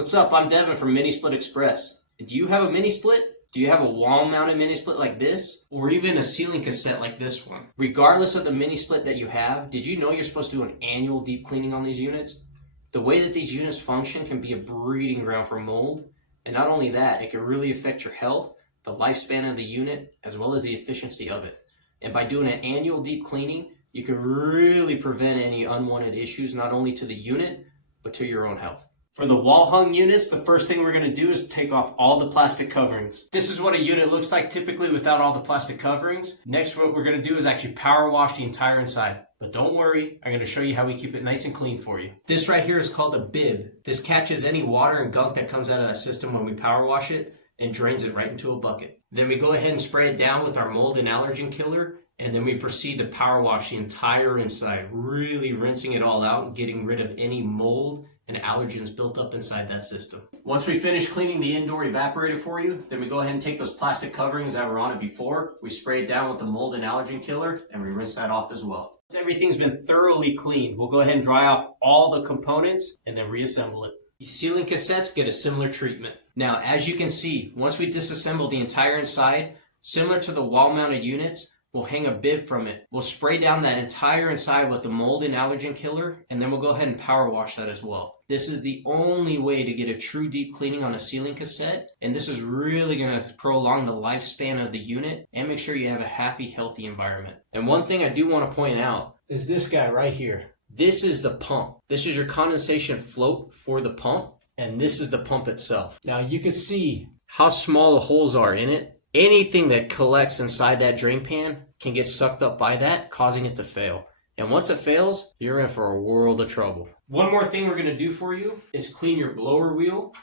What's up? I'm Devin from Mini Split Express. Do you have a mini split? Do you have a wall-mounted mini split like this? Or even a ceiling cassette like this one? Regardless of the mini split that you have, did you know you're supposed to do an annual deep cleaning on these units? The way that these units function can be a breeding ground for mold, and not only that, it can really affect your health, the lifespan of the unit, as well as the efficiency of it. And by doing an annual deep cleaning, you can really prevent any unwanted issues, not only to the unit, but to your own health. For the wall-hung units, the first thing we're going to do is take off all the plastic coverings. This is what a unit looks like typically without all the plastic coverings. Next, what we're going to do is actually power wash the entire inside. But don't worry, I'm going to show you how we keep it nice and clean for you. This right here is called a bib. This catches any water and gunk that comes out of that system when we power wash it and drains it right into a bucket. Then we go ahead and spray it down with our mold and allergen killer, and then we proceed to power wash the entire inside, really rinsing it all out and getting rid of any mold and allergens built up inside that system. Once we finish cleaning the indoor evaporator for you, then we go ahead and take those plastic coverings that were on it before, we spray it down with the mold and allergen killer, and we rinse that off as well. Once everything's been thoroughly cleaned, we'll go ahead and dry off all the components and then reassemble it. The ceiling cassettes get a similar treatment. Now, as you can see, once we disassemble the entire inside, similar to the wall-mounted units, we'll hang a bib from it. We'll spray down that entire inside with the mold and allergen killer, and then we'll go ahead and power wash that as well. This is the only way to get a true deep cleaning on a ceiling cassette, and this is really going to prolong the lifespan of the unit and make sure you have a happy, healthy environment. And one thing I do want to point out is this guy right here. This is the pump. This is your condensation float for the pump, and this is the pump itself. Now you can see how small the holes are in it. Anything that collects inside that drain pan can get sucked up by that, causing it to fail. And once it fails, you're in for a world of trouble. One more thing we're going to do for you is clean your blower wheel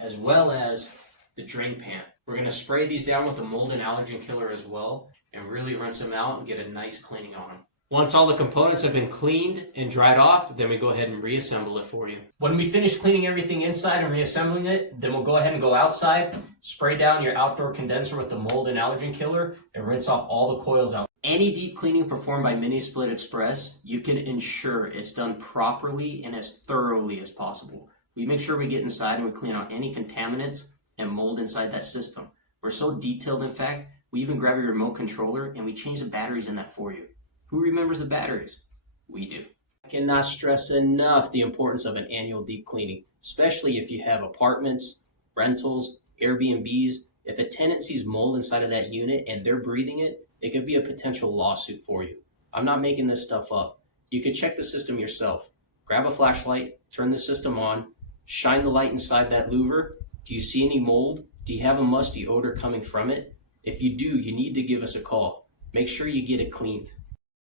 as well as the drain pan. We're going to spray these down with the mold and allergen killer as well and really rinse them out and get a nice cleaning on them. Once all the components have been cleaned and dried off, then we go ahead and reassemble it for you. When we finish cleaning everything inside and reassembling it, then we'll go ahead and go outside, spray down your outdoor condenser with the mold and allergen killer, and rinse off all the coils out. Any deep cleaning performed by Mini Split Express, you can ensure it's done properly and as thoroughly as possible. We make sure we get inside and we clean out any contaminants and mold inside that system. We're so detailed, in fact, we even grab your remote controller and we change the batteries in that for you. Who remembers the batteries? We do. I cannot stress enough the importance of an annual deep cleaning, especially if you have apartments, rentals, Airbnbs. If a tenant sees mold inside of that unit and they're breathing it, it could be a potential lawsuit for you. I'm not making this stuff up. You can check the system yourself. Grab a flashlight, turn the system on, shine the light inside that louver. Do you see any mold? Do you have a musty odor coming from it? If you do, you need to give us a call. Make sure you get it cleaned.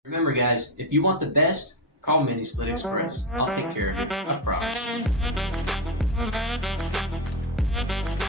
Remember guys, if you want the best, call Mini Split Express. I'll take care of you, I promise.